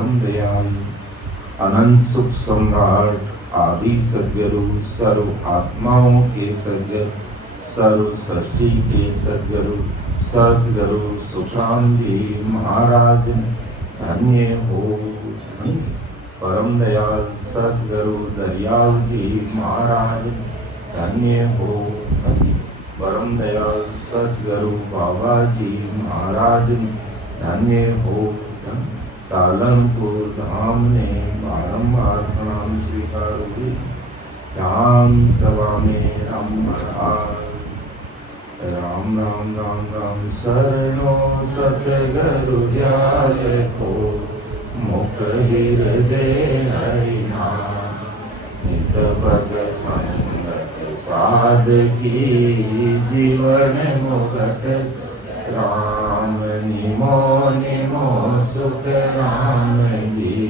परम दयाल अनंत सुख सम्राट आदि सद्गुरु सर्व आत्माओं के सद्गुरु सर्व सृष्टि के सद्गुरु सद्गुरु सुखांति महाराज धन्य हो। परम दयाल सद्गुरु दरियाल जी महाराज धन्य हो। परम दयाल सद्गुरु बाबा जी महाराज धन्य हो। पालनपुर धाम ने बारंबार प्रणाम स्वीकारोगे। राम सभा में राम राम राम राम राम शरणो सतगुरु ध्याय को मुख हृदय हरिनाम नित भग संगत साधकी जीवन मुगत राम निमो निमो सुख राम जी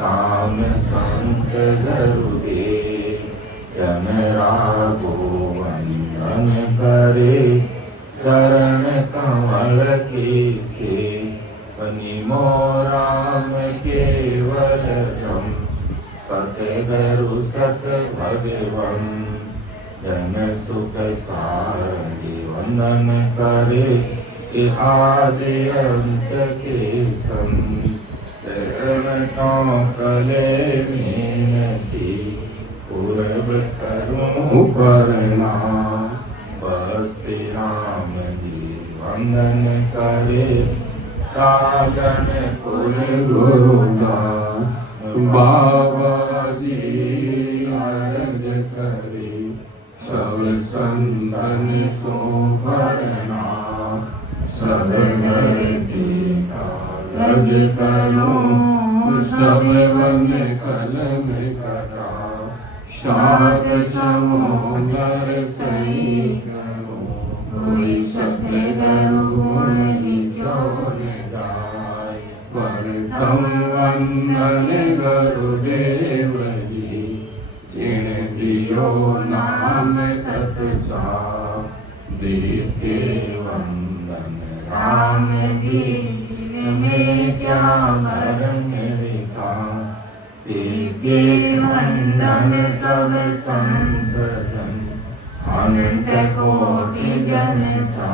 राम संत गुरुदेव जन राघो वंदन करे चरण कमल की से निमो राम केवल राम सतगुरु सत भगवन जन सुख सारंगी वंदन करे आदि अंत के संग कले मीनती पूर्व करूं करना बस्ती राम जी वंदन करे कागन कुल गुरुदास बाबा जी अर्ज करे सब संतन सो भरना सब घर की कागज करूं सब वन कलम करा शाद समोदर सही करूं कोई सतगुरु गुण निचोड़ जाय परतम वंदन गुरुदेव जी जिन दियो नाम तत्सा देते वंदन राम जी जिनमें क्या मरण लिखा देते वंदन सब संतजन अनंत कोटि जन सा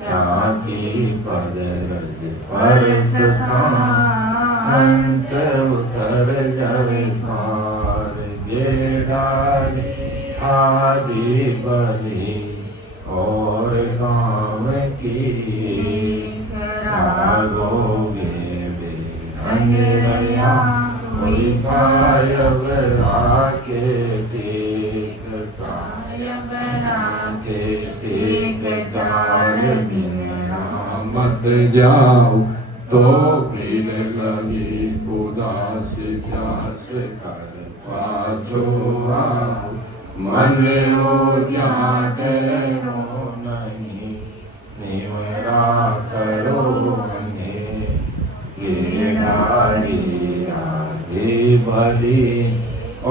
त्यागी पद रज पर सता हंस उतर जवे पार गेडारी आदि बलि और गाँव की रागोगे अंजलिया कोई सायब राके टेक सायब राके टेक चार दिन मत जाओ तो फिर लगी उदास प्यास कर पाछो आओ मन हो जाटे रो नहीं निवरा करो मने ये डाली आगे भली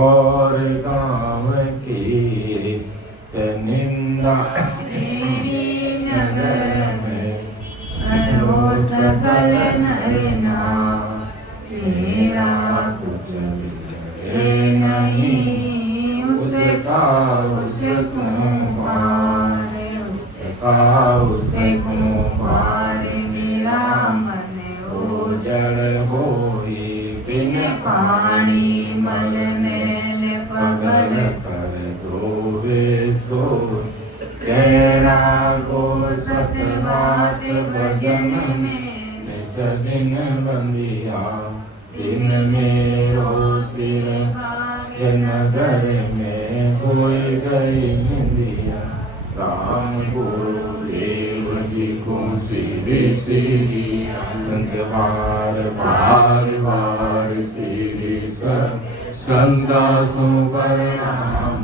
और गाँव की निंदा नगर में सरो सकल नरना तेरा कुछ नहीं उसका उसको पार मेरा मन उजड़ होई बिन पानी मल मैल पगल कर धोवे सो तेरा गो सत बात भजन में निस दिन बंदिया दिन मेरो सिर नगर में होई गई निंदिया राम गुरुदेव जी को सीधी सीधी आनंद बार बार बार सीधी संदा सुप्रणाम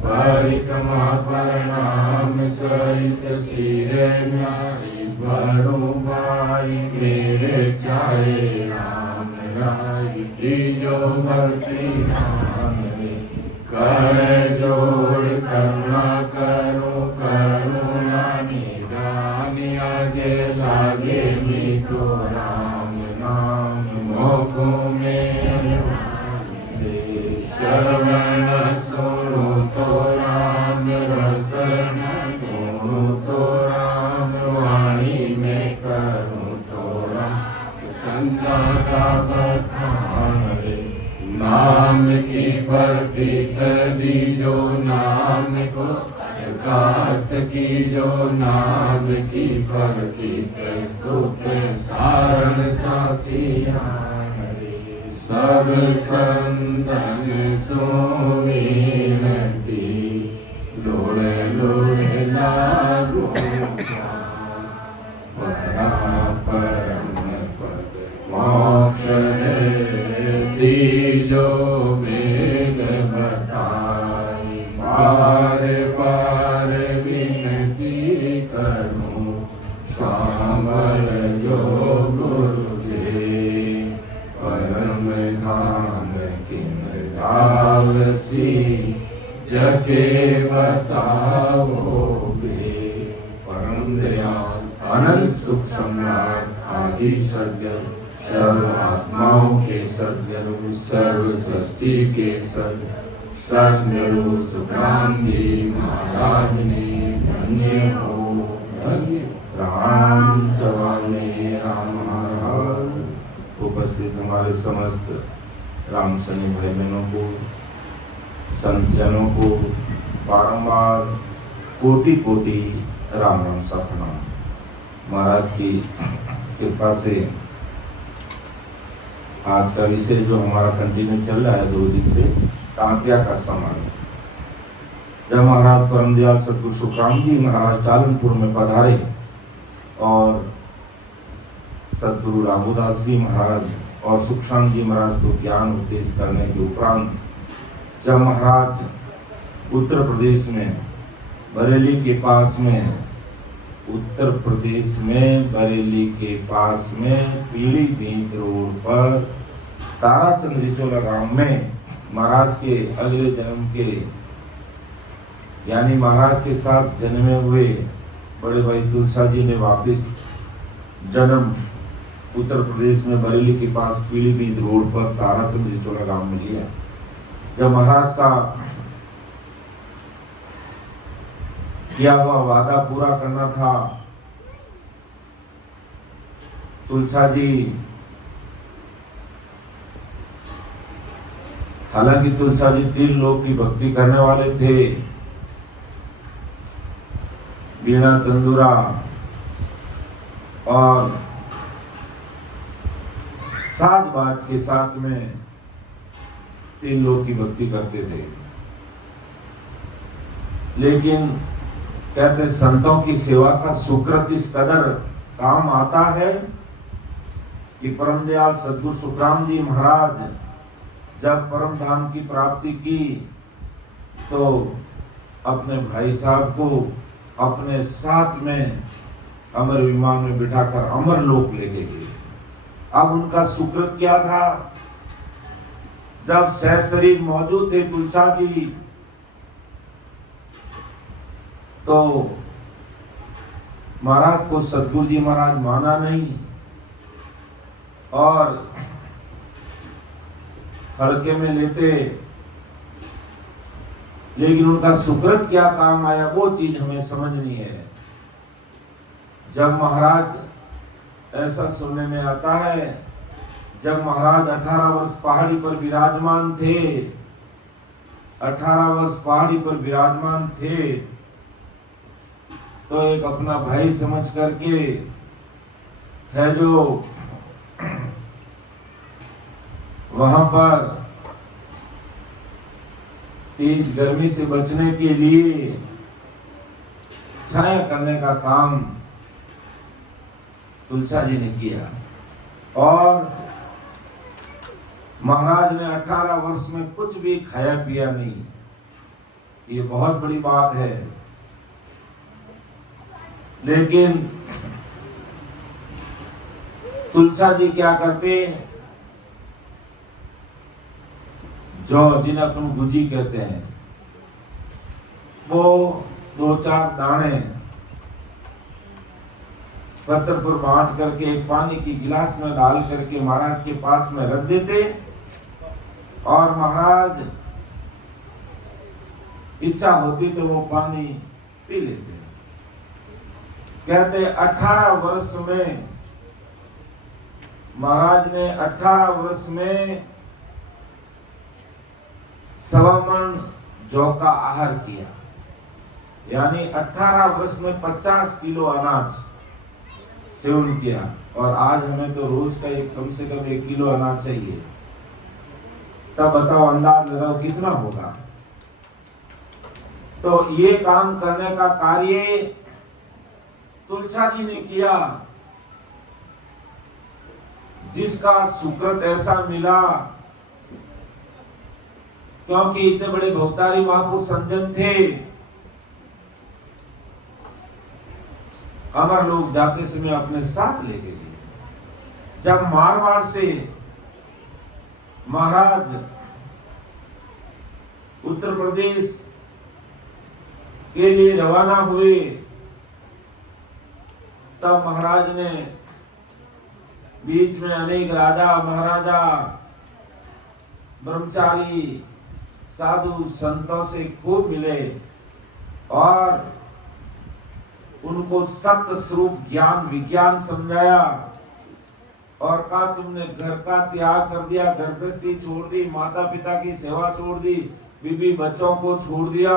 परिक्रमा प्रणाम सहित सिरे न्यारी बड़ो भाई मेरे चाहे राम राय की जो भक्ति नाम कर जोड़ करुणा करो करुणा निदान आगे लागे मीठो राम नाम नाम को प्रकाश की जो नाम की पर की सुख सारण साथिया सब संतन सो विनती लोड़े लोड़े लागू परा परम पद मोक्ष तीजो वेद बताई बार बार विनती करूं सांभल जो गुरुदेव परम धाम किन दावसी जके बताओगे परम दयाल अनंत सुख सम्राट आदि सज्जन सर्व आत्माओं के सद्गुरु सर्व सृष्टि के सद्गुरु सुखराम जी महाराज ने धन्य हो धन्य राम सवाने राम महाराज। उपस्थित हमारे समस्त राम सैनिक भाई बहनों को संत जनों को बारंबार कोटि कोटि राम राम सा प्रणाम। महाराज की कृपा से आज का विषय जो हमारा कंटिन्यू चल रहा है 2 दिन से तांत्या का समारोह। जब महाराज परमदयाल सतगुरु सुखराम जी महाराज टालनपुर में पधारे और सतगुरु रामदास जी महाराज और सुखराम जी महाराज को ज्ञान उपदेश करने के उपरांत जब महाराज उत्तर प्रदेश में बरेली के पास में उत्तर प्रदेश में बरेली के पास में पीलीभीत रोड पर ताराचंद्रेश्वर गांव में महाराज के अगले जन्म के यानी महाराज के साथ जन्मे हुए बड़े भाई तुलसा जी ने वापिस जन्म उत्तर प्रदेश में बरेली के पास पीलीभीत रोड पर ताराचंद्रेश्वर गांव में लिया। जब महाराज का किया हुआ वादा पूरा करना था, तुलसा जी हालांकि तुलसा जी 3 लोग की भक्ति करने वाले थे, वीणा तंदुरा और सात बाज के साथ में 3 लोग की भक्ति करते थे। लेकिन कहते संतों की सेवा का सुकृत इस कदर काम आता है कि परमदयाल सतगुरु सुखराम जी महाराज जब परम धाम की प्राप्ति की तो अपने भाई साहब को अपने साथ में अमर विमान में बिठाकर अमर लोक लेके गए। अब उनका सुकृत क्या था, जब सहशरीर मौजूद थे तुलसा जी तो महाराज को सतगुरु जी महाराज माना नहीं और हल्के में लेते, लेकिन उनका सुकृत क्या काम आया वो चीज हमें समझनी है। जब महाराज ऐसा सुनने में आता है, जब महाराज 18 वर्ष पहाड़ी पर विराजमान थे, 18 वर्ष पहाड़ी पर विराजमान थे तो एक अपना भाई समझ करके है जो वहां पर तेज गर्मी से बचने के लिए छाया करने का काम तुलसा जी ने किया और महाराज ने 18 वर्ष में कुछ भी खाया पिया नहीं। ये बहुत बड़ी बात है। लेकिन तुलसा जी क्या करते, जो जिन्हें अपन गुजी कहते हैं, वो 2-4 दाने पत्थर पर बांट करके एक पानी की गिलास में डाल करके महाराज के पास में रख देते और महाराज इच्छा होती तो वो पानी पी लेते। कहते 18 वर्ष में महाराज ने 18 वर्ष में 1.25 मन जौ का आहार किया, यानी 18 वर्ष में 50 किलो अनाज सेवन किया, और आज हमें तो रोज का कम से कम 1 किलो अनाज चाहिए। तब बताओ, अंदाज लगाओ कितना होगा। तो ये काम करने का कार्य तुलसा जी ने किया, जिसका सुकृत ऐसा मिला, क्योंकि इतने बड़े भवतारी महापुरुष संजन थे। अमर लोग जाते समय अपने साथ लेके गए। जब मारवाड़ से महाराज उत्तर प्रदेश के लिए रवाना हुए, तब महाराज ने बीच में अनेक राजा महाराजा ब्रह्मचारी साधु संतों से खूब मिले और उनको सत्य स्वरूप ज्ञान विज्ञान समझाया और कहा, तुमने घर का त्याग कर दिया, घर गृहस्थी छोड़ दी, माता पिता की सेवा छोड़ दी, बीबी बच्चों को छोड़ दिया,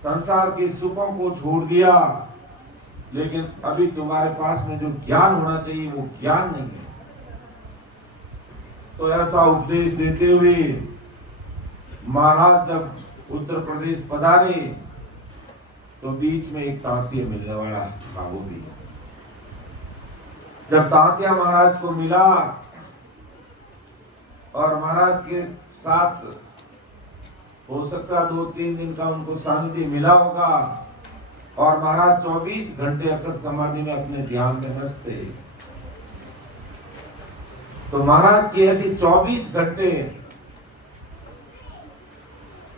संसार के सुखों को छोड़ दिया, लेकिन अभी तुम्हारे पास में जो ज्ञान होना चाहिए वो ज्ञान नहीं है। तो ऐसा उपदेश देते हुए महाराज जब उत्तर प्रदेश पधारे, तो बीच में एक तांतिया मिलने वाला था। वो भी जब तांतिया महाराज को मिला और महाराज के साथ हो सकता 2-3 दिन का उनको सानिध्य मिला होगा, और महाराज 24 घंटे अकट समाधि में अपने ध्यान में मस्त थे। तो महाराज की ऐसी 24 घंटे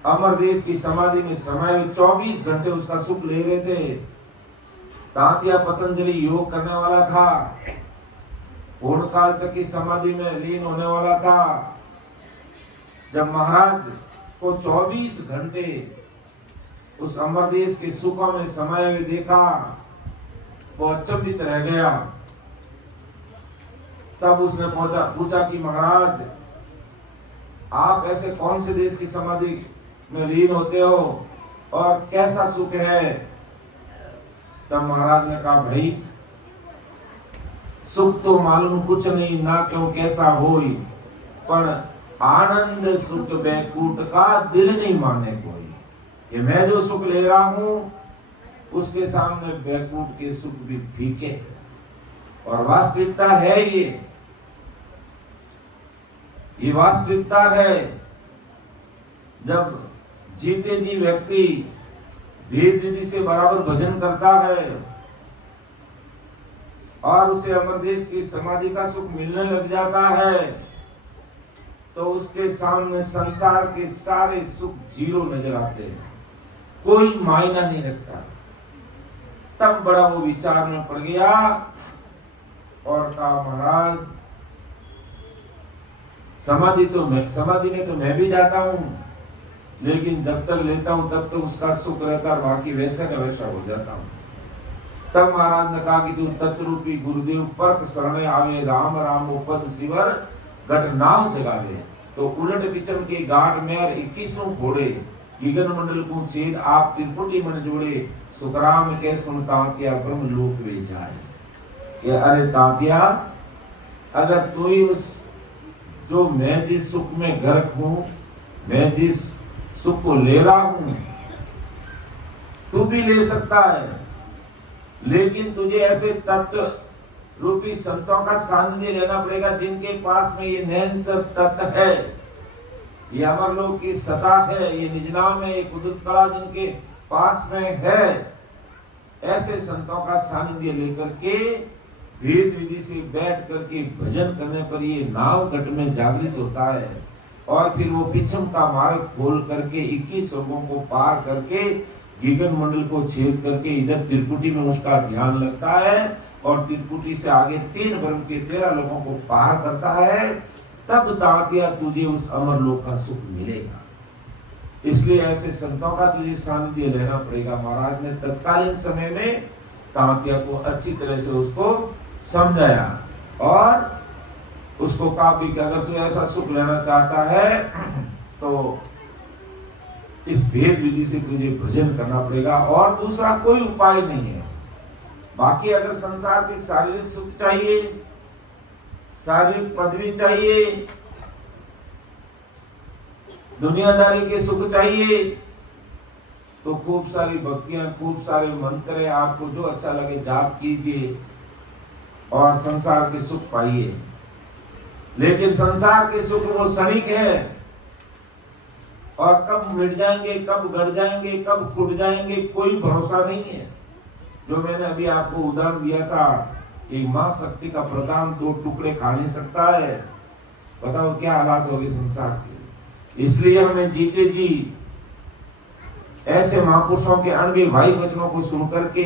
अमर देश की समाधि में समय 24 घंटे उसका सुख ले रहे थे। तांतिया पतंजलि योग करने वाला था, पूर्ण काल तक की समाधि में लीन होने वाला था। जब महाराज को 24 घंटे उस अमर देश के सुखों में समय हुए देखा, वो अचंभित रह गया। तब उसने पूछा कि महाराज, आप ऐसे कौन से देश की समाधि में लीन होते हो और कैसा सुख है? तब महाराज ने कहा, भाई सुख तो मालूम कुछ नहीं, ना क्यों कैसा होई, पर आनंद सुख बैकुंठ का दिल नहीं माने कोई। ये मैं जो सुख ले रहा हूं उसके सामने बैकुंठ के सुख भी फीके, और वास्तविकता है ये वास्तविकता है। जब जीते जी व्यक्ति वेद विधि से बराबर भजन करता है और उसे अमरदेश की समाधि का सुख मिलने लग जाता है, तो उसके सामने संसार के सारे सुख जीरो नजर आते हैं, कोई मायना नहीं रखता। तब बड़ा वो विचार में पड़ गया और कहा, महाराज समाधि में तो मैं भी जाता हूं, लेकिन जब तक लेता हूं तब तो उसका सुख रहता है, बाकी वैसा का वैसा हो जाता हूं। तब महाराज ने कहा कि तू तत्रूपी गुरुदेव पर शरण आवे, राम राम उपद शिवर गट नाम जगा ले। तो उलट पिचम के गांठ में 21 घोड़े गगन मंडल को छेद आप त्रिपुटी मन जोड़े, सुखराम के सुन तांतिया ब्रह्म लोक वे जाए। ये अरे तांतिया, अगर तू ही उस जो मैं जिस सुख में गर्क हूं, मैं जिस सुख को ले रहा हूं, तू भी ले सकता है, लेकिन तुझे ऐसे तत्व रूपी संतों का सानिध्य लेना पड़ेगा जिनके पास में ये नैन तत्व है, ये अमर लोक की सता है, ये निजनाम है, ये कुदरत कला जिनके पास में है। ऐसे संतों का सानिध्य लेकर के वेद विधि से बैठ करके भजन करने पर ये नाव घट में जागृत होता है, और फिर वो पिछम का मार्ग खोल करके 21 लोगों को पार करके गगन मंडल को छेद करके इधर त्रिपुटी में उसका ध्यान लगता है, और त्रिपुटी से आगे 3 वर्ग के 13 लोगों को पार करता है। तब तांतिया तुझे उस अमर लोक का सुख मिलेगा। इसलिए ऐसे संतों का तुझे सानिध्य लेना पड़ेगा। महाराज ने तत्कालीन समय में तांतिया को अच्छी तरह से उसको समझाया और उसको कहा भी कि अगर तू ऐसा सुख लेना चाहता है तो इस भेद विधि से तुझे भजन करना पड़ेगा और दूसरा कोई उपाय नहीं है। बाकी अगर संसार की शारीरिक सुख चाहिए, शारीरिक पदवी चाहिए, दुनियादारी के सुख चाहिए, तो खूब सारी भक्तियां, खूब सारे मंत्र, आपको जो अच्छा लगे जाप कीजिए और संसार के सुख पाइए। लेकिन संसार के सुख वो क्षणिक है और कब मिट जाएंगे, कब गड़ जाएंगे, कब फूट जाएंगे, कोई भरोसा नहीं है। जो मैंने अभी आपको उदाहरण दिया था कि मां शक्ति का प्रदान 2 टुकड़े खा नहीं सकता है, बताओ क्या हालात होगी संसार के। इसलिए हमें जीते जी ऐसे महापुरुषों के अनभिवाही वचनों को सुनकर के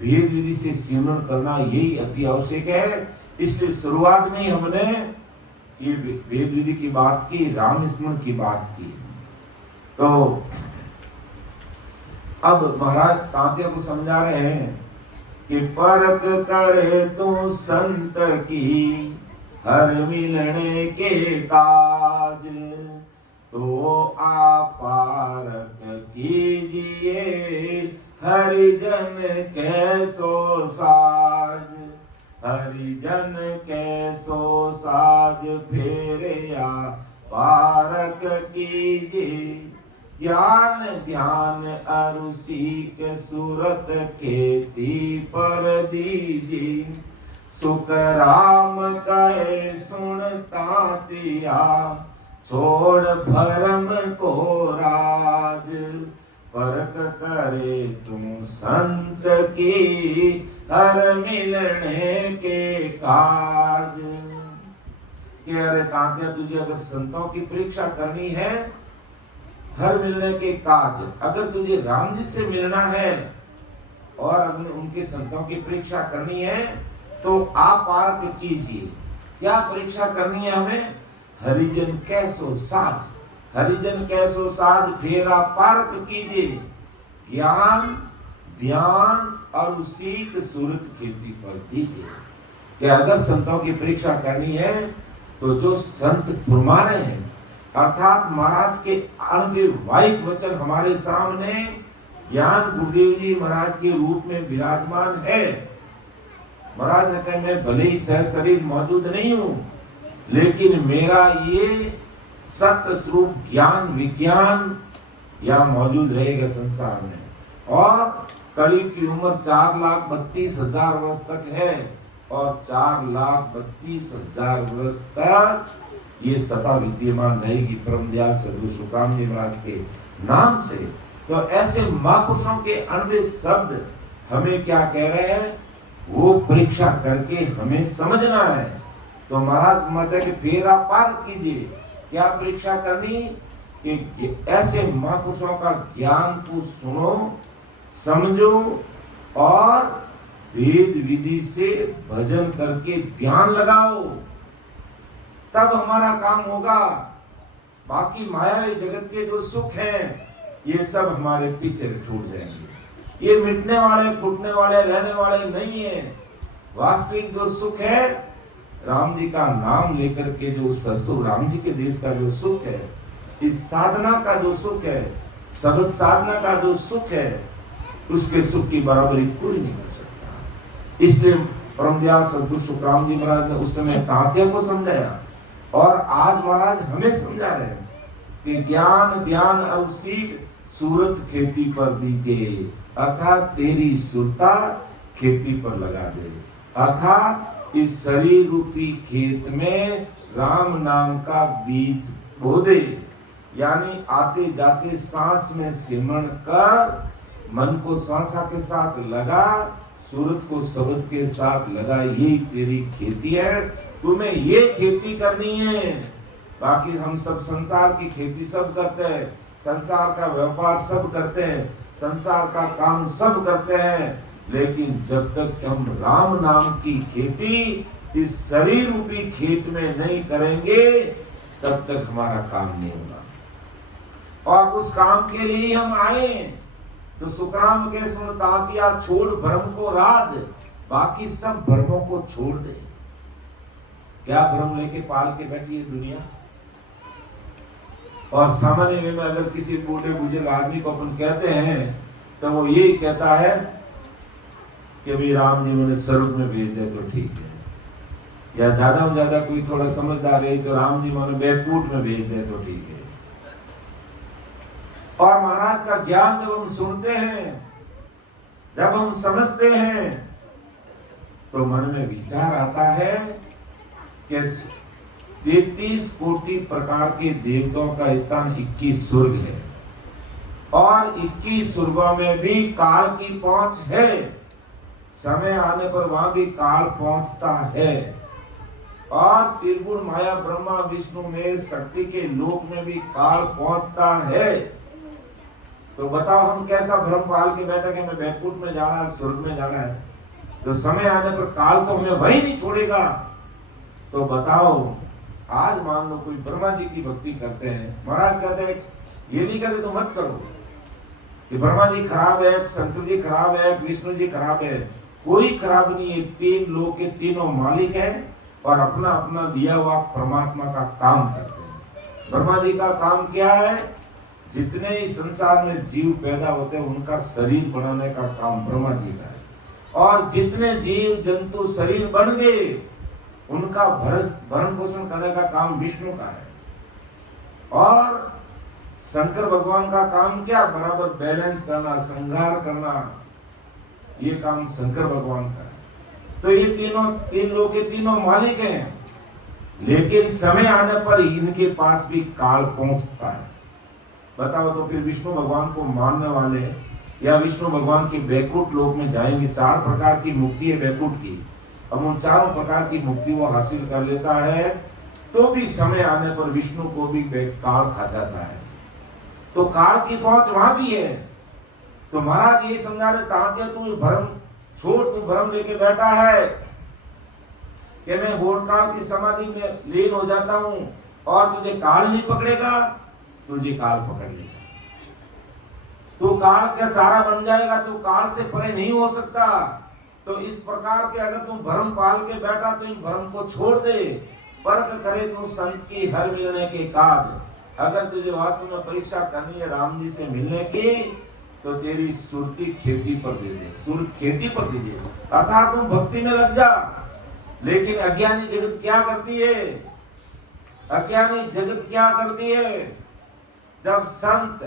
भेद विधि से सिमरण करना यही अति आवश्यक है। इसलिए शुरुआत में ही हमने ये भेद विधि की बात की, राम स्मरण की बात की। तो अब महाराज तांत्या को समझा रहे हैं कि परख करे तू संत की हर मिलने के काज, तो आपारक कीजिए हरिजन कैसो साज, हरिजन कैसो साज फेरिया पारक कीजिए, ज्ञान ध्यान अरुषिक सूरत खेती पर दीजिए, सुख राम कहे सुनता तिया छोड़ भरम को राज, परख करे तुम संत की हर मिलने के काज। कि अरे तांत्या तुझे अगर संतों की परीक्षा करनी है, हर मिलने के काज, अगर तुझे राम जी से मिलना है और अगर उनके संतों की परीक्षा करनी है तो आप पारक कीजिए। क्या परीक्षा करनी है हमें? हरिजन कैसो साज, हरिजन कैसो साज फेरा पारक कीजिए, ज्ञान ध्यान और उसीक सूरत खेती पर दीजिए। कि अगर संतों की परीक्षा करनी है तो जो संत फरमा रहे हैं, अर्थात महाराज के अनविवाहिक वचन हमारे सामने ज्ञान गुरुदेव जी महाराज के रूप में विराजमान है। महाराज ने कहा मैं भले ही सह शरीर मौजूद नहीं हूं, लेकिन मेरा ये सत्य स्वरूप ज्ञान विज्ञान यहाँ मौजूद रहेगा संसार में। और कलयुग की उम्र 4,32,000 वर्ष तक है और 4,32,000 वर्ष तक ये सता विद्यमान रहेगी परम दयाल सद्गुरु सुखराम जी महाराज के नाम से। तो ऐसे महापुरुषों के अनवे शब्द हमें क्या कह रहे हैं, वो परीक्षा करके हमें समझना है। तो महाराज माता के फेरा पार कीजिए। क्या परीक्षा करनी? कि ऐसे महापुरुषों का ज्ञान को सुनो, समझो और वेद विधि से भजन करके ध्यान लगाओ, तब हमारा काम होगा। बाकी मायावी जगत के जो सुख हैं ये सब हमारे पीछे छूट जाएंगे। ये मिटने वाले, फूटने वाले, रहने वाले नहीं है। वास्तविक जो सुख है राम जी का नाम लेकर के जो ससुर राम जी के देश का जो सुख है, इस साधना का जो सुख है, शब्द साधना का जो सुख है, उसके सुख की बराबरी कोई नहीं कर सकता। इसलिए परम दयाल सद्गुरु सुखराम जी महाराज ने उस समय तांत्या को समझाया और आज महाराज हमें समझा रहे हैं कि ज्ञान ध्यान और सीख सूरत खेती पर दीजिए, अर्थात तेरी सुरता खेती पर लगा दे, अर्थात इस शरीर रूपी खेत में राम नाम का बीज बो दे। यानी आते जाते सांस में सिमरण कर, मन को सांसा के साथ लगा, सूरत को शब्द के साथ लगा, यही तेरी खेती है। तुम्हें ये खेती करनी है। बाकी हम सब संसार की खेती सब करते हैं, संसार का व्यापार सब करते हैं, संसार का काम सब करते हैं, लेकिन जब तक हम राम नाम की खेती इस शरीर रूपी खेत में नहीं करेंगे तब तक हमारा काम नहीं होगा। और उस काम के लिए हम आए तो सुखराम के सुन तांतिया छोड़ भ्रम को राज, बाकी सब भ्रमों को छोड़ दे। क्या भ्रम लेके पाल के बैठी है दुनिया? और सामान्य वे में अगर किसी बूढ़े बुजुर्ग आदमी को अपन कहते हैं तो वो यही कहता है कि भाई राम जी मैंने स्वर्ग में भेज दे तो ठीक है, या ज्यादा से ज्यादा कोई थोड़ा समझदार है तो राम जी मैंने बैकुंठ में भेज दे तो ठीक है। और महाराज का ज्ञान जब हम सुनते हैं, जब हम समझते हैं, तो मन में विचार आता है कि 33 कोटि प्रकार के देवताओं का स्थान 21 स्वर्ग है, और 21 स्वर्गों में भी काल की पहुंच है। समय आने पर वहां भी काल पहुंचता है, और त्रिगुण माया ब्रह्मा विष्णु में शक्ति के लोक में भी काल पहुंचता है। तो बताओ हम कैसा भ्रम पाल के बैठा कि मैं बैकुंठ में जाना है, स्वर्ग में जाना है, तो समय आने पर काल तो हमें वही नहीं छोड़ेगा। तो बताओ, आज मान लो कोई ब्रह्मा जी की भक्ति करते हैं, महाराज कहते हैं ये नहीं कहते तो मत करो कि ब्रह्मा जी खराब है, शंकर जी खराब है, विष्णु जी खराब है, कोई खराब नहीं है। 3 लोक के तीनों मालिक है और अपना अपना दिया हुआ परमात्मा का काम करते हैं। ब्रह्मा जी का काम क्या है? जितने ही संसार में जीव पैदा होते हैं उनका शरीर बनाने का काम ब्रह्मा जी का है, और जितने जीव जंतु शरीर बन गए उनका भरण पोषण करने का काम विष्णु का है। और शंकर भगवान का काम क्या? बराबर बैलेंस करना, श्रृंगार करना, ये काम शंकर भगवान का है। तो ये 3 लोग के तीनों मालिक हैं, लेकिन समय आने पर इनके पास भी काल पहुंचता है। बताओ तो फिर विष्णु भगवान को मानने वाले या विष्णु भगवान के बैकुंठ लोक में जाएंगे। 4 प्रकार की मुक्ति है बैकुंठ की, अब उन 4 प्रकार की मुक्ति वो हासिल कर लेता है, तो भी समय आने पर विष्णु को भी काल खा जाता है। तो काल की पहुंच वहां भी है। तो महाराज ये समझा रहे ताकि तू भ्रम छोड़, तू भ्रम लेके बैठा है कि मैं होड़काल की समाधि में लीन हो जाता हूं और तुझे काल नहीं पकड़ेगा, तुझे काल पकड़ लेगा। तू काल का चारा बन जाएगा, तू काल से परे नहीं हो सकता। तो इस प्रकार के अगर तू भ्रम पाल के बैठा तो इन भ्रम को छोड़ दे। परख करे तू संत की हर मिलने के काज। अगर तुझे वास्तव में परीक्षा करनी है राम जी से मिलने की, तो तेरी सुरती खेती पर दे दे, सुरत खेती पर दे दे, अर्थात तुम भक्ति में लग जा। लेकिन अज्ञानी जगत क्या करती है? अज्ञानी जगत क्या करती है? जब संत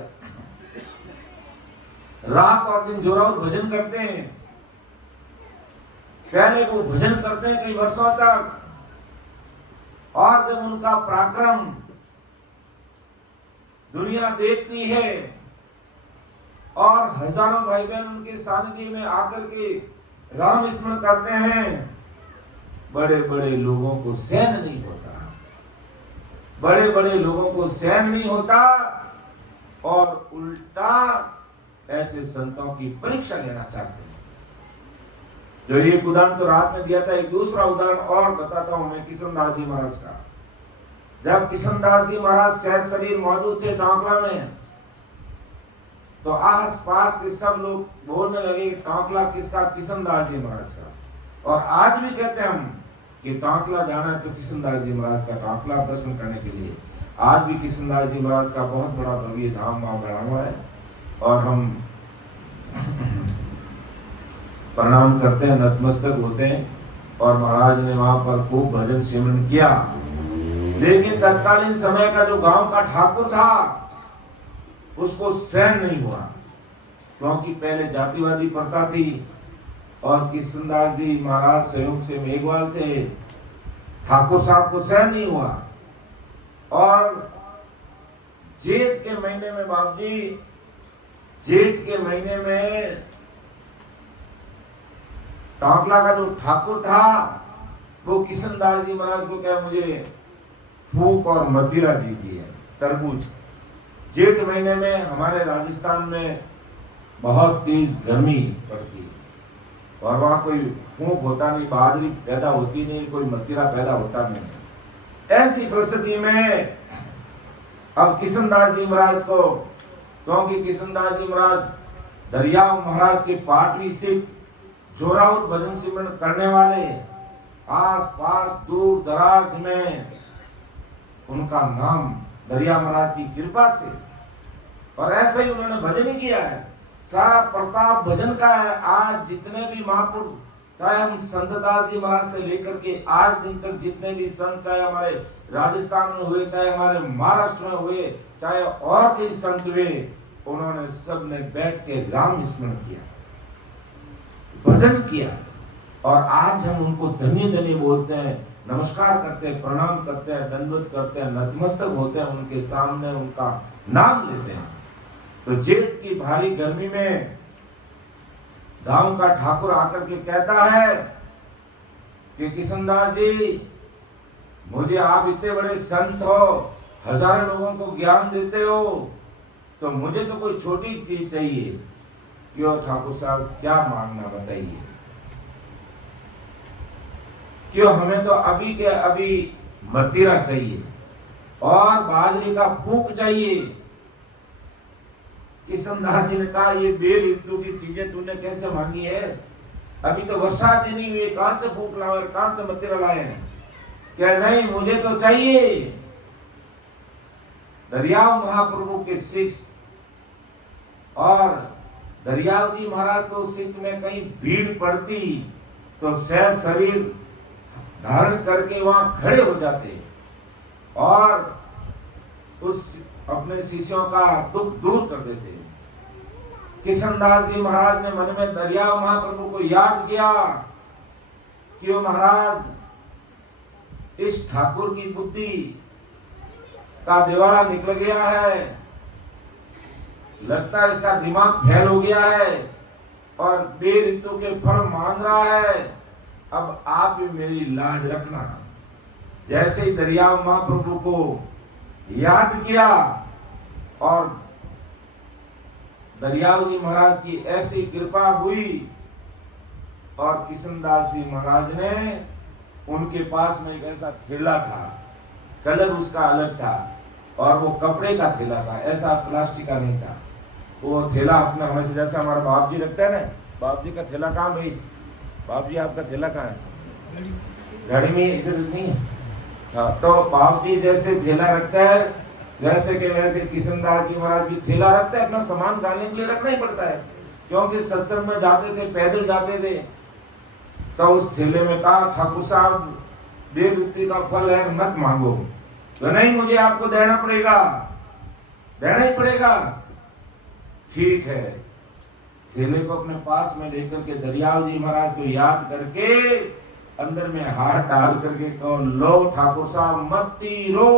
रात और दिन जोरावर भजन करते हैं, पहले वो भजन करते हैं कई वर्षों तक, और जब उनका पराक्रम दुनिया देखती है और हजारों भाई बहन उनके सानिध्य में आकर के राम स्मरण करते हैं, बड़े बड़े लोगों को सहन नहीं होता, बड़े बड़े लोगों को सहन नहीं होता, और उल्टा ऐसे संतों की परीक्षा लेना चाहते हैं। जो एक उदाहरण तो रात में दिया था, एक दूसरा उदाहरण और बताता हूं मैं किशनदास जी महाराज का। जब किशनदास जी महाराज सहज शरीर मौजूद थे टांकला में, तो आस पास के सब लोग बोलने लगे टांकला किसका? किशनदास जी महाराज का। और आज भी कहते हैं हम कि टांकला जाना है तो किशनदास जी महाराज का टांकला दर्शन करने के लिए। आज भी किशनदास जी महाराज का बहुत बड़ा भव्य धाम वहां बना हुआ है, और हम प्रणाम करते हैं, नतमस्तक होते हैं। और महाराज ने वहां पर खूब भजन सिमरन किया। लेकिन तत्कालीन समय का जो गांव का ठाकुर था उसको सहन नहीं हुआ, क्योंकि पहले जातिवादी प्रथा थी और किशनदास जी महाराज संयोग से मेघवाल थे। ठाकुर साहब को सहन नहीं हुआ, और जेठ के महीने में बाप जी, जेठ के महीने में टांकला का जो ठाकुर था वो किशनदास जी महाराज को क्या, मुझे फूक और मदिरा दीजिए, तरबूज। जेठ महीने में हमारे राजस्थान में बहुत तेज गर्मी पड़ती और वहां कोई फूक होता नहीं, बाजरी पैदा होती नहीं, कोई मदिरा पैदा होता नहीं। ऐसी परिस्थिति में अब किशनदास जी महाराज को, क्योंकि किशनदास जी महाराज दरियाव महाराज के पाटवी से जोरावर भजन सिमरन करने वाले, आस पास दूर दराज में उनका नाम दरिया महाराज की कृपा से। और ऐसे ही उन्होंने भजन ही किया है, सारा प्रताप भजन का है। आज जितने भी महापुरुष, चाहे हम संत दास जी महाराज से लेकर के आज दिन तक जितने भी संत, चाहे हमारे राजस्थान में हुए, चाहे हमारे महाराष्ट्र में हुए, चाहे और कई संत हुए, उन्होंने सब ने बैठ के राम स्मरण किया, भजन किया। और आज हम उनको धन्य धन्य बोलते हैं, नमस्कार करते हैं, प्रणाम करते हैं, दंडवत करते हैं, नतमस्तक होते हैं, उनके सामने उनका नाम लेते हैं। तो जेठ की भारी गर्मी में गांव का ठाकुर आकर के कहता है कि किशनदास जी, मुझे आप इतने बड़े संत हो, हजारों लोगों को ज्ञान देते हो, तो मुझे तो कोई छोटी चीज चाहिए। क्यों ठाकुर साहब, क्या मांगना बताइए? क्यों, हमें तो अभी के अभी मदिरा चाहिए और बाजरे का फूक चाहिए। किशनदास जी ने कहा, ये बेर ऋतु की चीजें तूने कैसे मांगी है? अभी तो वर्षा दिन ही हुई, कहां से फूक लाए, कहां से मदिरा लाए हैं? क्या नहीं, मुझे तो चाहिए। दरियाव महाप्रभु के शिष्य और दरियाव जी महाराज को सिख में कहीं भीड़ पड़ती तो सह शरीर धारण करके वहां खड़े हो जाते और उस अपने शिष्यों का दुख दूर कर देते। किशनदास जी महाराज ने मन में दरियाव महाप्रभु को याद किया कि वो महाराज, इस ठाकुर की बुद्धि का दिवाला निकल गया है, लगता है इसका दिमाग फैल हो गया है और बेऋतु के फल मांग रहा है। अब आप ही मेरी लाज रखना। जैसे ही दरियाव महाप्रभु को याद किया और दरियाव जी महाराज की ऐसी कृपा हुई और किशनदास जी महाराज ने, उनके पास में एक ऐसा थैला था, कलर उसका अलग था और वो कपड़े का थैला था, ऐसा प्लास्टिक का नहीं था। वो थैला अपना हमेशा, जैसे हमारा बाप जी रखता है ना, बाप जी का थैला कहाँ भाई? बाप जी आपका थैला कहाँ है? गाड़ी में, इधर नहीं है। हाँ, तो बाप जी जैसे थैला रखता है, वैसे के वैसे किशनदास जी महाराज भी थैला रखते हैं। अपना सामान डालने के लिए रखना ही पड़ता है, क्योंकि सत्संग में जाते थे, पैदल जाते थे। तो उस थैले में कहा, ठाकुर साहब, बेवृत्ति का फल है, मत मांगो। तो नहीं, मुझे आपको देना पड़ेगा, देना ही पड़ेगा। ठीक है। थैले को अपने पास में लेकर के दरियाव जी महाराज को याद करके अंदर में हाथ डाल करके कहो, लो ठाकुर साहब, मत्ती रो,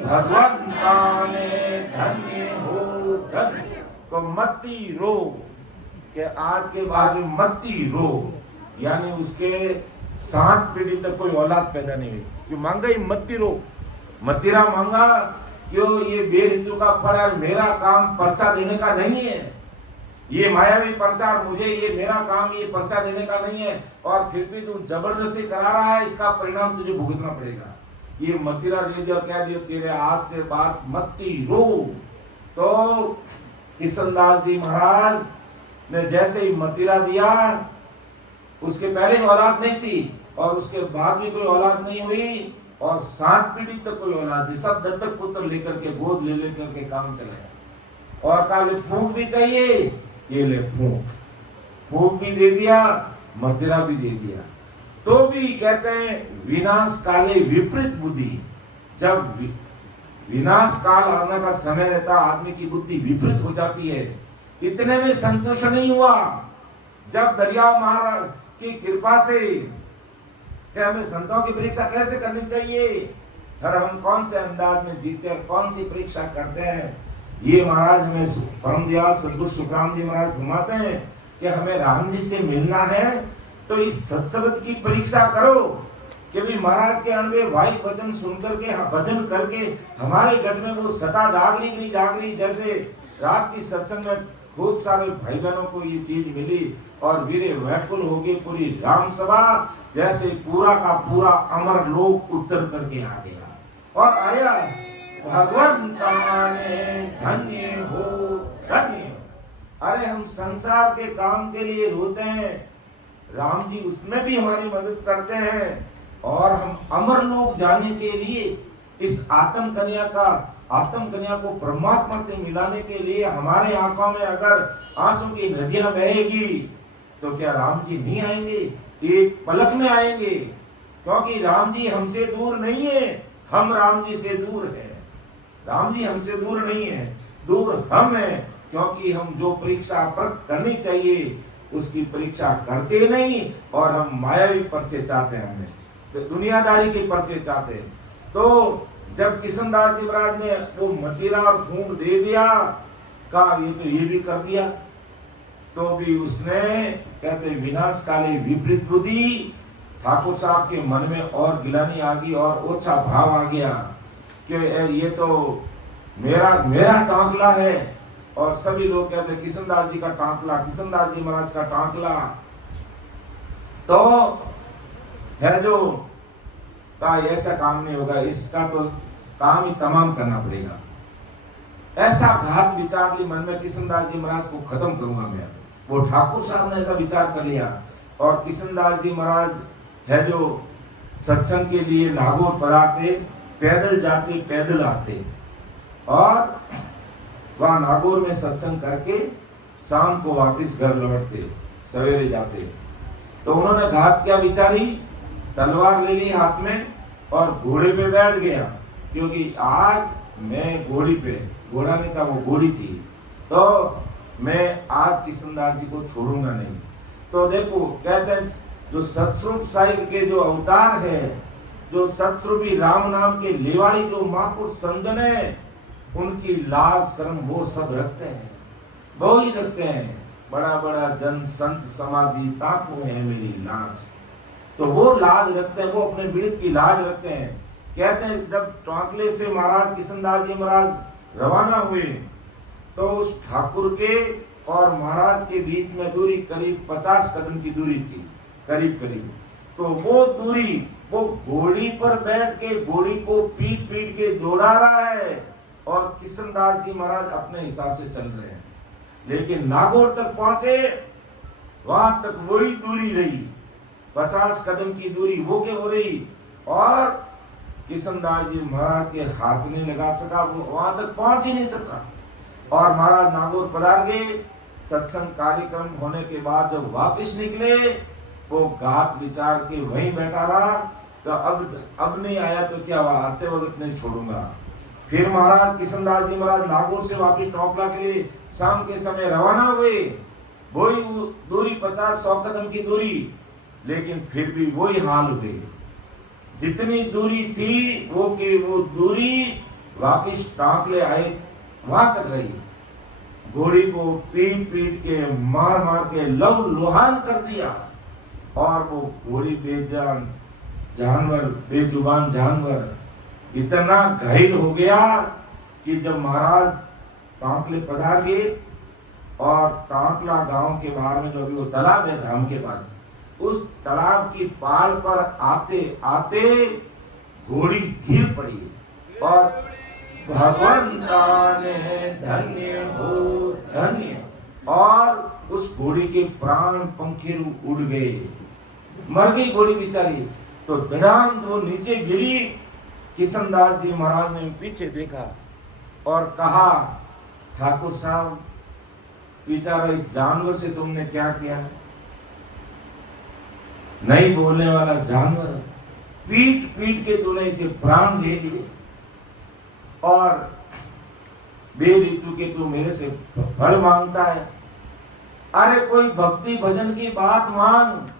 भगवंता ने धन्य हो धन्य को मत्ती रो, कि आज के बाद में मत्ती रो, यानी उसके 7 पीढ़ी तक कोई औलाद पैदा नहीं हुई। क्यों मांगा ही मत्ती रो, मत्तीरा मांगा। क्यों? ये बेऋतु का फल है, मेरा काम पर्चा देने का नहीं है, ये मायावी प्रचार, मुझे ये मेरा काम ये पर्चा देने का नहीं है। और फिर भी तू जबरदस्ती करा रहा है, इसका परिणाम तुझे भुगतना पड़ेगा। ये मदिरा दे दिया, क्या दिया, तेरे आज से बात मत्ती रो। तो किशनदास जी महाराज ने जैसे ही मदिरा दिया, उसके पहले औलाद नहीं थी और उसके बाद भी कोई औलाद नहीं हुई और 7 पीढ़ी तक कोई औलाद नहीं, सब दत्तक पुत्र लेकर के, गोद ले लेकर के काम चलाया। और काले फूंक भी चाहिए, ये ले फूंक भी दे दिया, मदिरा भी दे दिया। तो भी कहते हैं विनाश काले विपरीत बुद्धि। जब विनाश काल आने का समय रहता, आदमी की बुद्धि विपरीत हो जाती है। इतने में संतोष नहीं हुआ। जब दरियाव महाराज की कृपा से हमें संतों की परीक्षा कैसे करनी चाहिए और हम कौन से अंदाज में जीते हैं, कौन सी परीक्षा करते हैं, ये महाराज हमें परम दयाल सद्गुरु सुखराम जी महाराज घुमाते हैं कि हमें राम जी से मिलना है तो इस सत्संग की परीक्षा करो। कि भी महाराज के अनवे वाई वचन सुनकर के, भजन करके हमारे घर में वो सता जाग रही नहीं जाग रही। जैसे रात की सत्संग में खूब सारे भाई बहनों को ये चीज मिली और वीरे व्याकुल हो गई पूरी राम सभा, जैसे पूरा का पूरा अमर लोक उतर करके आ गया और आया भगवंता ने धन्य हो धन्य। अरे हम संसार के काम के लिए रोते हैं, राम जी उसमें भी हमारी मदद करते हैं और हम अमर लोक जाने के लिए इस आत्म कन्या को परमात्मा से मिलाने के लिए हमारे आंखों में अगर आंसू की नदियां बहेगी तो क्या राम जी नहीं आएंगे? एक पलक में आएंगे, क्योंकि राम जी हमसे दूर नहीं है, हम राम जी से दूर है। राम जी हमसे दूर नहीं है, दूर हम हैं, क्योंकि हम जो परीक्षा करनी चाहिए उसकी परीक्षा करते नहीं और हम मायावी पर्चे चाहते हैं, हमें तो दुनियादारी के पर्चे चाहते हैं। तो जब किशनदास जी महाराज ने वो मदिरा और खून दे दिया, कहा ये तो ये भी कर दिया, तो भी उसने कहते विनाश काले विपरीत बुद्धि, ठाकुर साहब के मन में और गिलानी आ गई और ओछा भाव आ गया कि ये तो मेरा टांकला है। और सभी लोग कहते किशनदास जी का टांकला, किशनदास जी महाराज का टांकला। तो है जो का ऐसा काम नहीं होगा, इसका तो काम ही तमाम करना पड़ेगा। ऐसा घात विचार ली मन में, किशनदास जी महाराज को खत्म करूंगा मैं। वो ठाकुर साहब ने ऐसा विचार कर लिया और किशनदास जी महाराज है जो सत्संग के लिए नागौर पधारते, पैदल जाते पैदल आते और वहां नागौर में सत्संग करके शाम को वापस घर लौटते, सवेरे जाते। तो उन्होंने घात क्या विचारी, तलवार ले ली हाथ में और घोड़े पे बैठ गया, क्योंकि आज मैं घोड़ी पे, घोड़ा नहीं था वो घोड़ी थी, तो मैं आज किशनदास जी को छोड़ूंगा नहीं। तो देखो कहते हैं जो सतस्वरूप साहिब के जो अवतार है, जो सतस्वरूपी राम नाम के लेवाड़ी जो महापुरुष संतन है, उनकी लाज शर्म वो सब रखते हैं, वो ही रखते हैं। बड़ा बड़ा जन संत समाधि ताकू है मेरी लाज, तो वो लाज रखते हैं, वो अपने पीड़ित की लाज रखते हैं। कहते हैं जब टांकले से महाराज किशनदास जी महाराज रवाना हुए तो उस ठाकुर के और महाराज के बीच में दूरी करीब 50 कदम की दूरी थी, करीब करीब। तो वो दूरी वो घोड़ी पर बैठ के घोड़ी को पीट पीट के दौड़ा रहा है और किशनदास जी महाराज अपने हिसाब से चल रहे हैं। लेकिन नागौर तक पहुंचे, वहां तक वही दूरी रही, 50 कदम की दूरी वो के हो रही और किशनदास जी महाराज के हाथ नहीं लगा सका, वो वहां तक पहुंच ही नहीं सका। और महाराज नागौर पधार गए। सत्संग कार्यक्रम होने के बाद जब वापस निकले, वो घात विचार के वहीं बैठा रहा, तो अब नहीं आया तो क्या हुआ, आते वक्त नहीं छोड़ूंगा। फिर महाराज किशनदास जी महाराज नागौर से वापस टोकला के लिए शाम के समय रवाना हुए, वही दूरी 50-100 कदम की दूरी, लेकिन फिर भी वही हाल हुए। जितनी दूरी थी वो दूरी वापस टांकले आए वहां तक रही। घोड़ी को पीट पीट के मार मार के लव लुहान कर दिया और वो घोड़ी बेजान जानवर, बेजुबान जानवर इतना घायल हो गया कि जब महाराज टांकले पधार गए और टांकला गांव के बाहर में जो अभी वो तालाब है धाम के पास, उस तालाब की पाल पर आते आते घोड़ी गिर पड़ी और भगवंता ने धन्य हो धन्य, और उस घोड़ी के प्राण पंखेरु उड़ गए, मर गई घोड़ी बेचारी। तो धड़ाम वो नीचे गिरी। किशनदास जी महाराज ने पीछे देखा और कहा, ठाकुर साहब बेचारा इस जानवर से तुमने क्या किया? नहीं बोलने वाला जानवर, पीट पीट के तूने इसे प्राण ले लिए और बेऋतु के तू मेरे से फल मांगता है। अरे कोई भक्ति भजन की बात मांग।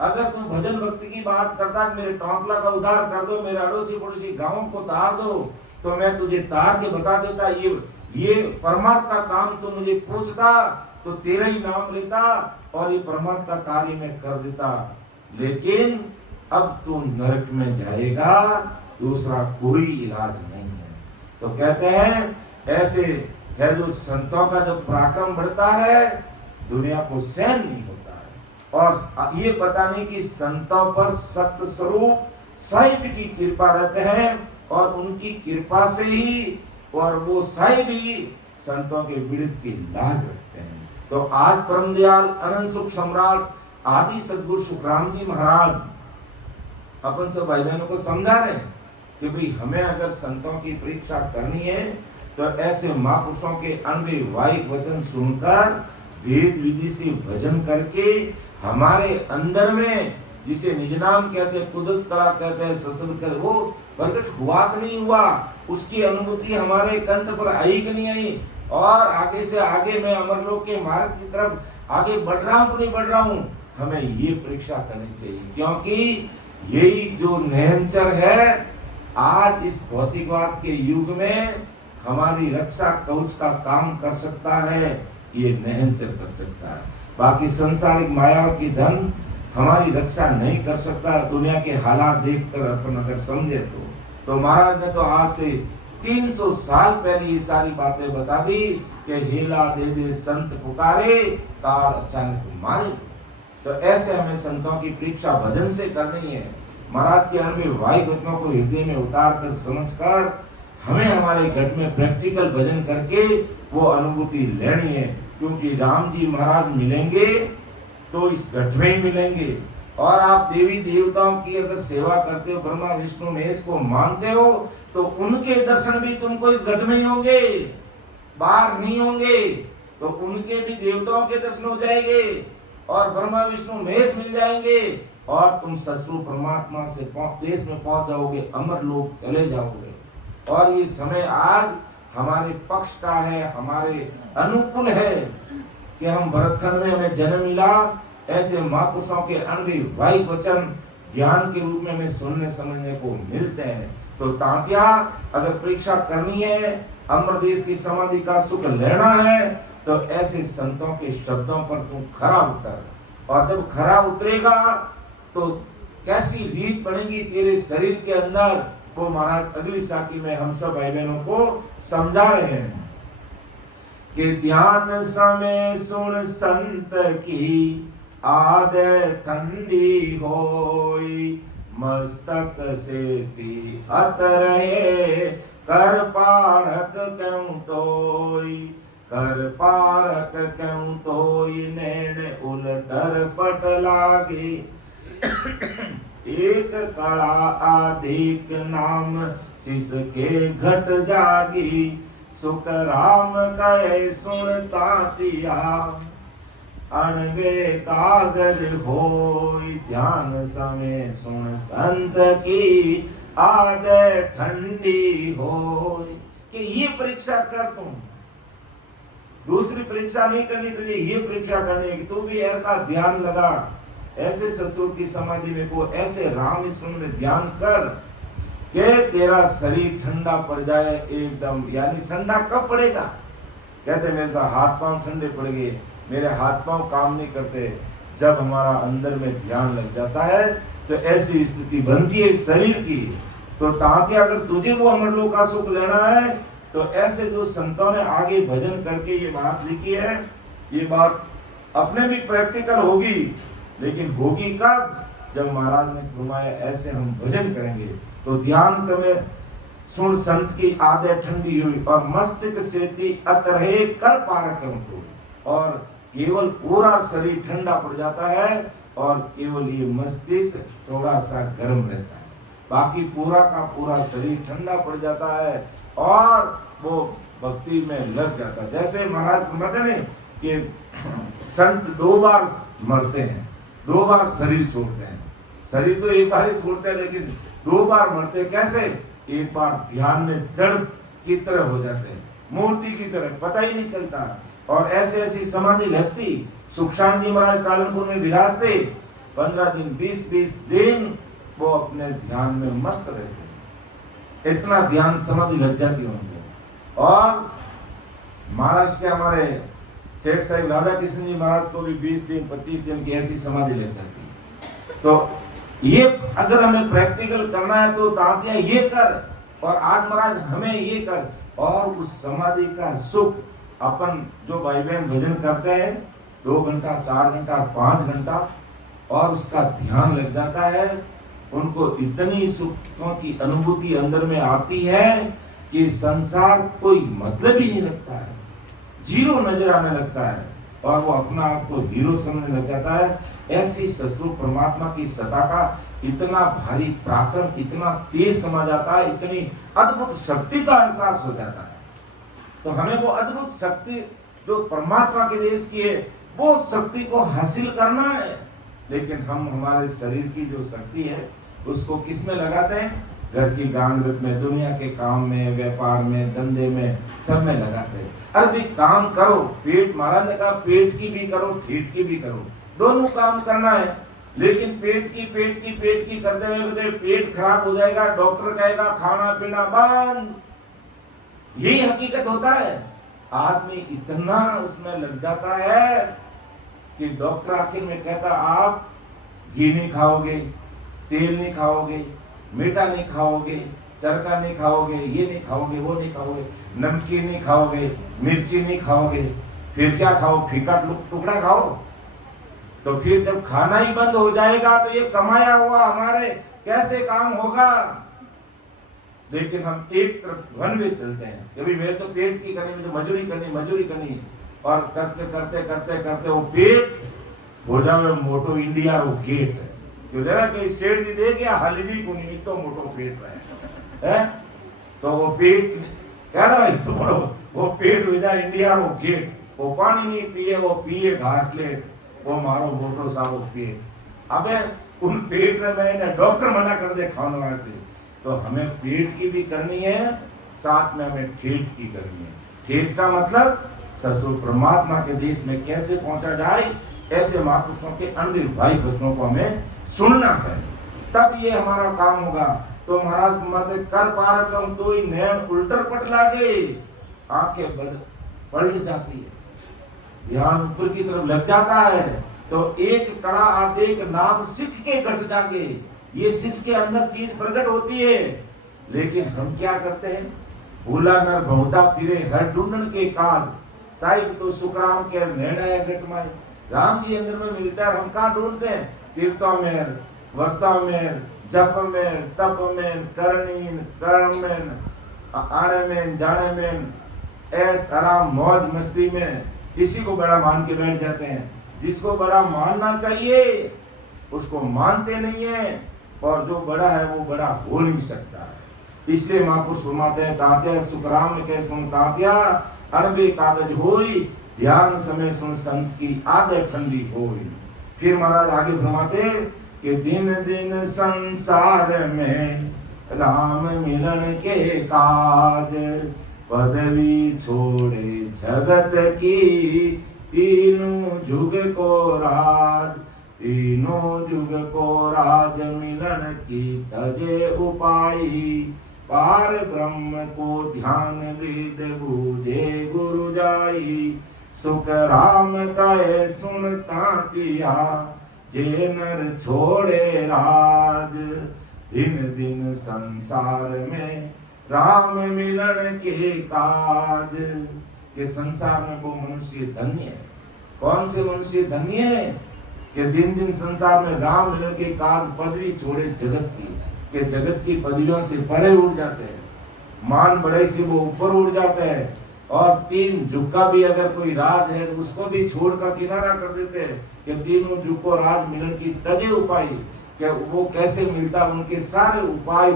अगर तू भजन भक्ति की बात करता, मेरे टोंकला का उद्धार कर दो, मेरे अड़ोसी पड़ोसी गांवों को तार दो, तो मैं तुझे तार के बता देता, ये परमार्थ का काम तू मुझे पूछता तो तेरा ही नाम लेता और ये परमार्थ का कार्य मैं कर देता। लेकिन अब तू नरक में जाएगा, दूसरा कोई इलाज नहीं है। तो कहते हैं ऐसे है जो संतों का जब पराक्रम बढ़ता है, दुनिया को सहन नहीं होता है। और ये पता नहीं कि संतों पर सत्य स्वरूप साहिब की कृपा रहते हैं और उनकी कृपा से ही, और वो साहिब ही संतों के पीड़ित की लाज रखते हैं। तो आज परम दयाल अनंत सुख सम्राट आदि सदगुरु सुखराम जी महाराज अपन सब भाई बहनों को समझा रहे हैं कि भाई हमें अगर संतों की परीक्षा करनी है तो ऐसे महापुरुषों के अनवैवाहिक वचन सुनकर वेद विधि से भजन करके हमारे अंदर में, जिसे निज नाम कहते हैं, कुदरत कला कहते हैं, सत्संग कर, वो प्रकट हुआ कि नहीं हुआ, उसकी अनुभूति हमारे कंठ पर आई कि नहीं आई, और आगे से आगे मैं अमरलोक के मार्ग की तरफ आगे बढ़ रहा हूं कि नहीं बढ़ रहा हूं, हमें ये परीक्षा करनी चाहिए। क्योंकि यही जो नयनचर है आज इस भौतिकवाद के युग में हमारी रक्षा कवच का काम कर सकता है, ये नयनचर कर सकता है। बाकी संसारिक माया की धन हमारी रक्षा नहीं कर सकता। दुनिया के हालात देखकर अपन अगर समझे तो महाराज ने तो आज से 300 साल पहले ये सारी बातें बता दी कि हेला दे दे संत पुकारे काल अचानक मारे। तो ऐसे हमें संतों की परीक्षा भजन से करनी है। महाराज के अनवैवाहिक वचनों को हृदय में उतार कर समझ कर हमें हमारे घट में प्रैक्टिकल भजन करके वो अनुभूति लेनी है। क्योंकि राम जी महाराज मिलेंगे तो इस घट में ही मिलेंगे। और आप देवी देवताओं की अगर सेवा करते हो, ब्रह्मा विष्णु महेश को मानते हो, तो उनके दर्शन भी तुमको इस घट में ही होंगे, बाहर नहीं होंगे। तो उनके भी देवताओं के दर्शन हो जाएंगे और ब्रह्मा विष्णु महेश मिल जाएंगे और तुम ससुर परमात्मा से देश में पहुंच जाओगे, अमर लोक चले जाओगे। और ये समय आज हमारे पक्ष का है, हमारे अनुकूल है कि हम भरतखंड में हमें जन्म मिला, ऐसे महापुरुषों के अनवैवाहिक वचन ज्ञान के रूप में हमें सुनने समझने को मिलते हैं। तो तांत्या अगर परीक्षा करनी है, अमरदेश की समाधि का सुख लेना है, तो ऐसे संतों के शब्दों पर तू खरा उतर। और जब खरा उतरेगा तो कैसी रीत बनेगी तेरे शरीर के अंदर, वो महाराज अगली साखी में हम सब भाई बहनों को समझा रहे हैं कि ध्यान समय सुन संत की आदत ठंडी होई, मस्तक से थी अतरहे कर पारक क्यों तोई, कर पारक क्यों तोई, नैन उलटर पट लागे एक कड़ा अधिक नाम शिष के घट जागी, सुख राम कहे सुनता तिया अनवे कागज होई, ध्यान समय सुन संत की आदत ठंडी होई। कि ये परीक्षा कर, तुम दूसरी परीक्षा नहीं करनी, तुझे ये परीक्षा करनी है कि तू भी ऐसा ध्यान लगा, ऐसे ससुर की समाधि में को ऐसे राम स्मरण में ध्यान कर कि तेरा शरीर ठंडा पड़ जाए एकदम। यानी ठंडा कब पड़ेगा? कहते मेरे तो हाथ पांव ठंडे पड़ गए, मेरे हाथ पांव काम नहीं करते। जब हमारा अंदर में ध्यान लग जाता है तो ऐसी स्थिति बनती है शरीर की। तो ताकि अगर तुझे वो अमरलोक का सुख लेना है तो ऐसे जो संतों ने आगे भजन करके ये बात लिखी है, ये बात अपने भी प्रैक्टिकल होगी, लेकिन होगी कब? जब महाराज ने फरमाया ऐसे हम भजन करेंगे। तो ध्यान समय सुन संत की आदत ठंडी हुई और मस्तिष्क से थी अतरहे कर पारक तो, और केवल पूरा शरीर ठंडा पड़ जाता है और केवल ये मस्तिष्क थोड़ा सा गर्म रहता है, बाकी पूरा का पूरा शरीर ठंडा पड़ जाता है और वो भक्ति में लग जाता है। जैसे महाराज बताते हैं कि संत 2 बार मरते हैं, 2 बार शरीर छोड़ते हैं। शरीर तो एक बार ही छोड़ते हैं, लेकिन 2 बार मरते। कैसे? एक बार ध्यान में जड़ की तरह हो जाते हैं, मूर्ति की तरह, पता ही नहीं चलता। और ऐसे ऐसी समाधि लगती। सुखशांत जी महाराज कालमपुर में विराजते, 15 दिन 20-20 दिन वो अपने ध्यान में मस्त रहते, इतना ध्यान समाधि लग जाती उनको। और महाराष्ट्र के हमारे शेख साहिब राधा कृष्ण जी महाराज को भी 20 दिन 25 दिन की ऐसी समाधि लग जाती। तो ये अगर हमें प्रैक्टिकल करना है तो तांतिया ये कर, और आज महाराज हमें ये कर। और उस समाधि का सुख अपन जो भाई बहन भजन करते हैं 2 घंटा 4 घंटा 5 घंटा और उसका ध्यान लग जाता है, उनको इतनी सुखों की अनुभूति अंदर में आती है कि संसार कोई मतलब ही नहीं लगता है, जीरो नजर आने लगता है। और वो अपना आप को हीरो समझने लग जाता है। ऐसी सतगुरु परमात्मा की सत्ता का इतना भारी पराक्रम इतना तेज समझ आता है, इतनी अद्भुत शक्ति का एहसास हो जाता है। तो हमें वो अद्भुत शक्ति जो परमात्मा के देश की है वो शक्ति को हासिल करना है। लेकिन हम हमारे शरीर की जो शक्ति है उसको किस में लगाते हैं? घर की गांगरत में, दुनिया के काम में, व्यापार में, धंधे में, सब में लगाते हैं। अरे काम करो, पेट, महाराज ने कहा पेट की भी करो, ठेठ की भी करो, दोनों काम करना है। लेकिन पेट की करते हुए पेट खराब हो जाएगा, डॉक्टर कहेगा खाना पीना बंद। यही हकीकत होता है। आदमी इतना उसमें लग जाता है कि डॉक्टर आखिर में कहता आप घी नहीं खाओगे, तेल नहीं खाओगे, मीठा नहीं खाओगे, चरका नहीं खाओगे, ये नहीं खाओगे, वो नहीं खाओगे, नमकीन नहीं खाओगे, मिर्ची नहीं खाओगे, फिर क्या खाओ? फीका टुकड़ा खाओ। तो फिर जब खाना ही बंद हो जाएगा तो ये कमाया हुआ हमारे कैसे काम होगा? लेकिन हम एक तरफ वन वे चलते हैं, कभी मेरे तो पेट की करनी, मुझे मजदूरी करनी और करते वो पेट हो जावे मोटो इंडिया रो गेट क्यों कि शेर दी दे गया हलवी को नहीं तो मोटो पेट है। तो वो पेट कह रहा है तो वो पेट हो जाए इंडिया रो गेट, वो पानी नहीं पिए, वो पिए घासलेट, वो मारो मोटो सारो पेट। अबे उन पेट में मैंने डॉक्टर मना कर दे खाने वाले थे। तो हमें पेट की भी करनी है, साथ में हमें ठेठ की करनी है। ठेठ का मतलब ससुर परमात्मा के देश में कैसे पहुंचा जाए, ऐसे महापुरुषों के अनिर्वाही वचनों को हमें सुनना है, तब ये हमारा काम होगा। तो महाराज मत कर पा रहा तो ही नैन उल्टर पट लागे, आंखें बढ़ जाती है, ध्यान ऊपर की तरफ लग जाता है। तो एक कड़ा आते एक नाम सीख के घट जागे, ये शिष्य के अंदर चीज प्रकट होती है। लेकिन हम क्या करते हैं? भूला नर बहुता फिरे हर ढूंढन के काज, साहिब तो सुखराम के निर्णय घटमाए। राम जी अंदर में मिलता है, हम कहाँ ढूंढते हैं? तीर्थों में, वर्ता में, जप में, तप में, करनी कर्म में, आने में, जाने में, ऐस आराम मौज मस्ती में, इसी को बड़ा मान के बैठ जाते हैं। जिसको बड़ा मानना चाहिए उसको मानते नहीं है, और जो बड़ा है वो बड़ा हो नहीं सकता है। इसलिए महापुरुष फरमाते हैं तात्या सुखराम ने कह सुन तात्या अरबे कागज होई, ध्यान समय सुन संत की आदत ठंडी होई। फिर महाराज आगे फरमाते कि दिन दिन संसार में राम मिलन के काज, पदवी छोड़े जगत की तीनों जुग को राज, तीनों जुग को राज मिलन की तजे उपाई, पार ब्रह्म को ध्यान वेद बूझे गुरु जाई, सुख राम कहे सुनता किया जे नर छोड़े राज, दिन दिन संसार में राम मिलन के काज। के संसार में वो मनुष्य धन्य है। कौन से मनुष्य धन्य है? कि दिन दिन संसार में राम मिलन के काज, पदवी छोड़े जगत की, के जगत की पदवियों से परे उड़ जाते हैं, मान बड़े से वो ऊपर उड़ जाते हैं, और तीन जुग का भी अगर कोई राज है तो उसको भी छोड़ कर किनारा कर देते हैं कि तीनों जुग को राज मिलन की तजे उपाय, कि वो कैसे मिलता, उनके सारे उपाय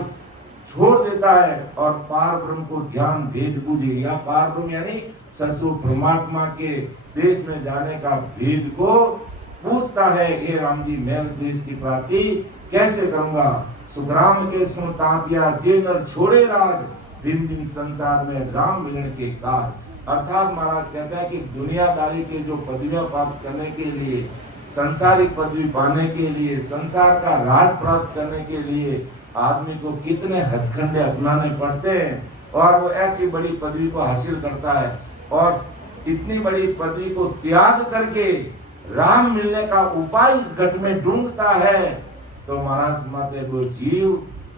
छोड़ देता है और पार ब्रह्म को ध्यान भेद बुझे, या पार ब्रह्म यानी ससुर परमात्मा के देश में जाने का भेद को पूछता है। हे राम जी मैं देश की प्राप्ति कैसे करूंगा? सुखराम के सुन तात्या जे नर छोड़े राज, दिन दिन संसार में राम मिलन के काज। अर्थात महाराज कहते हैं कि दुनियादारी के जो पदवियां प्राप्त करने के लिए, संसारिक पदवी पाने के लिए, संसार का राज प्राप्त करने के लिए आदमी को कितने हथकंडे अपनाने पड़ते हैं, और वो ऐसी बड़ी पदवी को हासिल करता है, और इतनी बड़ी पदवी को त्याग करके राम मिलने का उपाय इस घट में ढूंढता है। तो महाराज माते वो जीव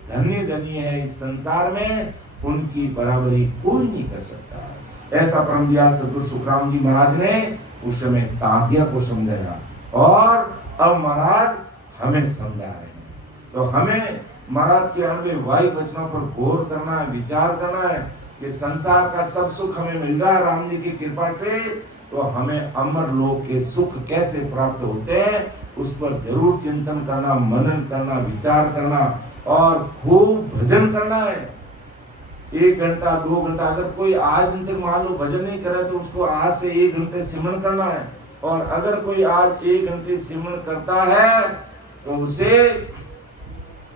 धन्य धन्य है, इस संसार में उनकी बराबरी कोई नहीं कर सकता। ऐसा परम दयाल सद्गुरु सुखराम जी महाराज ने उस समय तांतिया को समझाया, और अब महाराज हमें समझा रहे हैं। तो हमें महाराज के अनिर्वाही वचनों पर गौर करना है, विचार करना है कि संसार का सब सुख हमें मिल रहा है राम जी की कृपा से, तो हमें अमर लोक के सुख कैसे प्राप्त होते हैं उस पर जरूर चिंतन करना, मनन करना, विचार करना और खूब भजन करना है। 1 घंटा 2 घंटा, अगर कोई आज दिन तक मान लो भजन नहीं करे तो उसको आज से 1 घंटे सिमरन करना है। और अगर कोई आज 1 घंटे सिमरन करता है तो उसे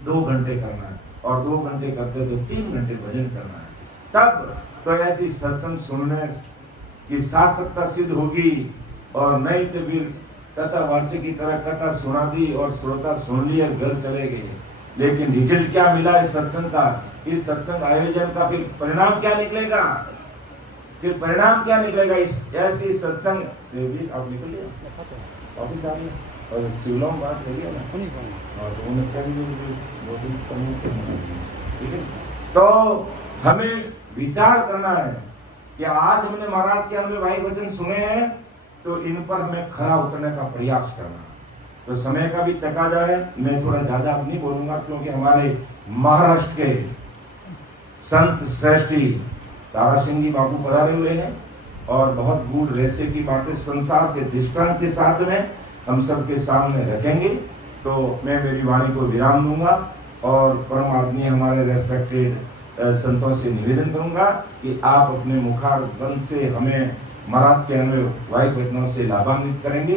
2 घंटे करना है, और 2 घंटे करते तो 3 घंटे भजन करना है। तब तो ऐसी सत्संग सुनने की सार्थकता सिद्ध होगी। और नहीं तो फिर कथावाचक की तरह कथा सुना दी और श्रोता सुन लिया, घर चले गए। लेकिन रिजल्ट क्या मिला इस सत्संग का, इस सत्संग आयोजन का फिर परिणाम क्या निकलेगा, फिर परिणाम क्या निकलेगा इस ऐसी सत्संग। आप निकल लिया ऑफिस आ गया और शिवलों बात रही है ना, और उन्हें क्या ठीक है। तो हमें विचार करना है कि आज हमने महाराज के अनुभव वचन सुने हैं तो इन पर हमें खरा उतरने का प्रयास करना। तो समय का भी तकाजा है, मैं थोड़ा ज्यादा अब नहीं बोलूंगा क्योंकि हमारे महाराष्ट्र के संत श्रेष्ठी तारा सिंह जी बाबू पधारे हुए हैं और बहुत गूढ़ रहस्य की बातें संसार के दृष्टांत के साथ में हम सबके सामने रखेंगे। तो मैं मेरी वाणी को विराम दूंगा और परम आदरणीय हमारे रेस्पेक्टेड संतों से निवेदन करूंगा कि आप अपने मुखारबंद से हमें महाराज के अनुभव वचनों से लाभान्वित करेंगे।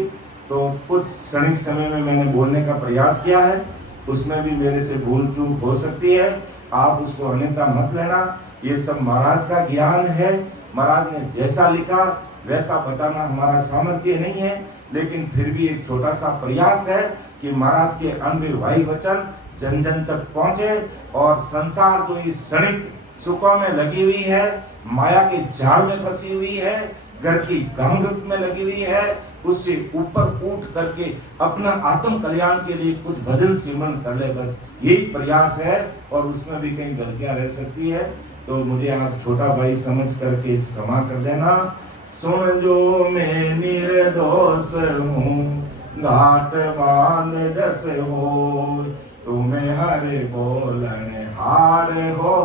तो कुछ क्षणिक समय में मैंने बोलने का प्रयास किया है, उसमें भी मेरे से भूल चूक हो सकती है, आप उसको अन्यथा मत लेना। ये सब महाराज का ज्ञान है, महाराज ने जैसा लिखा वैसा बताना हमारा सामर्थ्य नहीं है, लेकिन फिर भी एक छोटा सा प्रयास है कि महाराज के अनुभव वचन जन जन तक पहुंचे। और संसार जो इस क्षणिक सुखों में लगी हुई है, माया के जाल में फंसी हुई है, घर की गंगत में लगी हुई है, उससे ऊपर उठ करके अपना आत्म कल्याण के लिए कुछ भजन सिमरन कर ले, बस यही प्रयास है। और उसमें भी कहीं गलतियां रह सकती है तो मुझे आप छोटा भाई समझ करके क्षमा कर देना। सुन जो मैं निर्दोष हूँ, घाट बांध जस हो, तुम्हें हरे बोलने हार हो,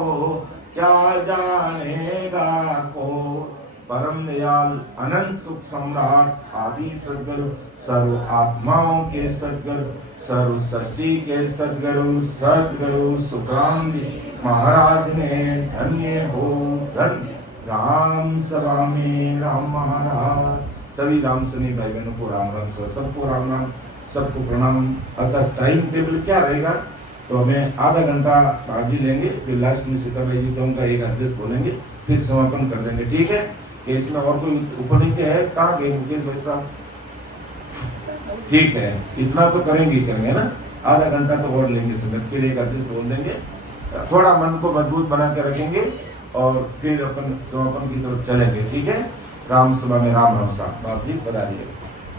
क्या जानेगा को। परम दयाल अनंत सुख सम्राट आदि सदगुरु, सर्व आत्माओं के सदगुरु, सर्व सृष्टि के सदगुरु सदगुरु सुखराम जी महाराज ने धन्य हो धन्य। राम सभा में राम महाराज। सभी राम सुनी भाई बहनों को राम राम, तो सबको राम राम, सबको प्रणाम। अतः टाइम टेबल क्या रहेगा, तो हमें आधा घंटा बाजी लेंगे, फिर लास्ट में सीता भाई जी तो उनका एक आदेश बोलेंगे, फिर समापन कर देंगे। ठीक है कि इसमें और कोई ऊपर नीचे है? कहाँ गए मुकेश भाई साहब? ठीक है, इतना तो करेंगे ना, आधा घंटा तो और लेंगे समय, फिर एक आदेश बोल देंगे, थोड़ा मन को मजबूत बना के रखेंगे और फिर अपन समापन की तरफ चलेंगे। ठीक है, राम सभा में राम राम साहब, बाप जी बता दिए।